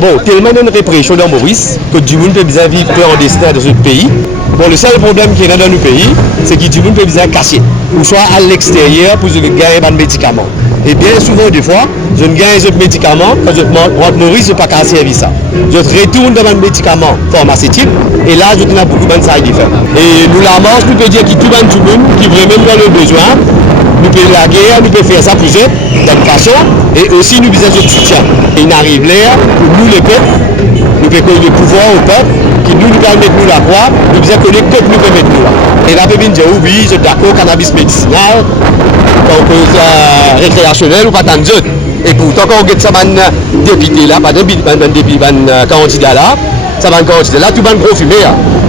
Bon, tellement de répression dans Maurice que du monde peut bien vivre clandestin dans ce pays. Bon, le seul problème qui est dans nos pays, c'est que du monde peut bien casser. Ou soit à l'extérieur pour gagner des médicaments. Et bien souvent, des fois, je ne gagne des médicaments, quand je rentre Maurice, je ne peux pas servir ça. Je retourne dans un médicament pharmaceutique, et là, je n'ai beaucoup de side effects. Et nous, la marche, nous peut dire que tout le monde qui vraiment dans le besoin, nous pouvons la guerre, nous pouvons faire ça pour eux, d'une façon, et aussi nous besoin de soutien. Et il arrive là, pour nous les peuples, nous pouvons donner le pouvoir au peuple, qui nous permet de nous la croix, nous besoin que les peuples nous permettent de nous là. Et là, peut dire, oui, je suis d'accord, cannabis médicinal, donc récréationnel ou pas tant d'autres. Et pourtant, quand on regarde ça, député là, pas de candidat là, ça va candidat là, tout le monde gros fumé.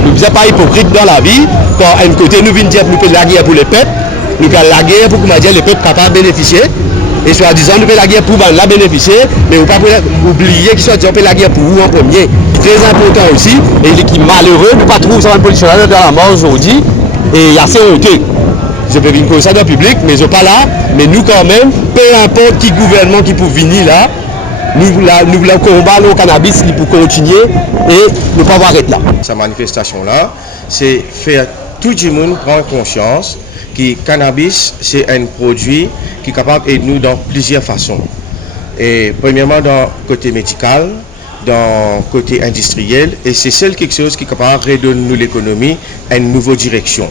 Nous ne sommes pas hypocrites dans la vie, quand à un côté, nous venons dire que nous faisons la guerre pour les peuples. Nous faisons la guerre pour que les peuples soient capables de bénéficier. Et soi-disant, nous faisons la guerre pour la bénéficier, mais vous ne pouvez pas oublier qu'ils sont fait la guerre pour vous en premier. Très important aussi, et qui est malheureux, nous ne pas trouver ça dans la mort aujourd'hui, et il y a assez honteux. Je peux venir comme ça dans le public, mais je ne suis pas là. Mais nous quand même, peu importe qui gouvernement qui peut venir là, nous voulons combattre le cannabis pour continuer et ne pas arrêter là. Cette manifestation-là, c'est faire tout le monde prendre conscience que le cannabis, c'est un produit qui est capable d'aider nous dans plusieurs façons. Et premièrement, dans le côté médical, dans le côté industriel, et c'est seul quelque chose qui est capable de redonner nous l'économie à une nouvelle direction.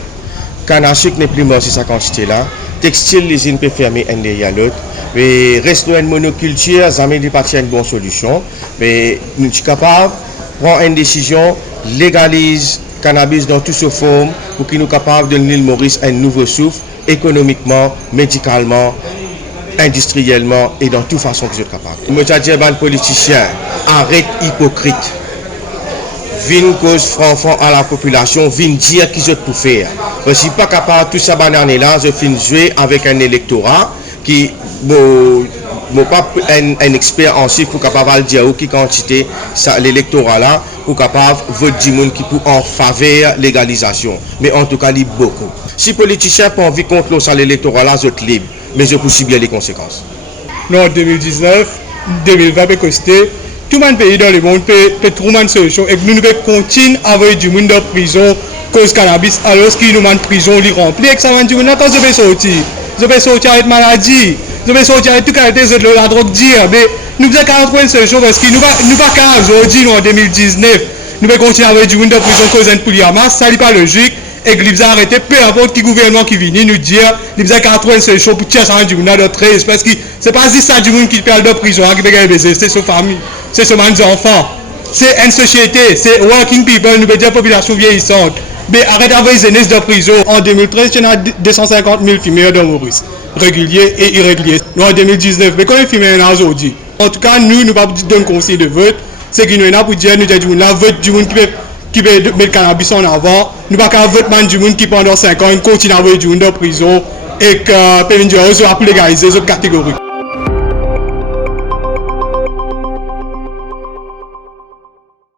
Canne à sucre n'est plus mort sur sa quantité-là. Textile, l'usine peut fermer un derrière l'autre. Mais reste nous une monoculture, ça n'est pas une bonne solution. Mais nous sommes capables de prendre une décision, légalise cannabis dans toute sa forme pour qu'il nous capables de donner l'île Maurice un nouveau souffle, économiquement, médicalement, industriellement et dans toute façon que vous êtes capable. Je veux dire aux politiciens, arrête hypocrite. Vin cause franc à la population, vin dire qu'ils ont pour faire. Je ne suis pas capable de tout ça banane là, je finis jouer avec un électorat qui n'est pas un expert en chiffres pour capable de dire qui quantité l'électorat là pour capable voter du monde qui pour en faveur légalisation. Mais en tout cas, il beaucoup. Si les politiciens n'ont pas envie de contrôler l'électorat là, c'est libre, mais je peux subir les conséquences. Non, 2019, 2020 peut coster. Tout le pays dans le monde peut trouver une solution et nous devons continuer à avoir du monde en prison cause cannabis alors qu'il nous manque prison li rempli et que ça va du monde quand je vais sortir avec maladie, je vais sortir avec tout qualité de la drogue dire mais nous devons trouver une solution parce que nous pas qu'à aujourd'hui en 2019 nous devons continuer à avoir du monde en prison cause un polyamorce ça n'est pas logique et que nous arrêter peu importe qui gouvernement qui vient nous dire nous devons trouver une solution pour tirer ça du monde dans notre parce que c'est pas juste ça du monde qui perd de prison qui peut gagner c'est sa famille. C'est seulement des enfants. C'est une société, c'est working people, nous veut dire population vieillissante. Mais arrête d'avoir les aînés de prison. En 2013, il y a 250 000 fumeurs dans Maurice, réguliers et irréguliers. Nous en 2019, mais combien de fumeurs aujourd'hui? En tout cas, nous ne pouvons pas donner conseil de vote. C'est que nous avons pour dire, nous avons la vote du monde qui peut mettre le cannabis en avant. Nous ne pouvons pas voter du monde qui pendant 5 ans continue à avoir du monde en prison et que peut venir pour légaliser les autres catégories.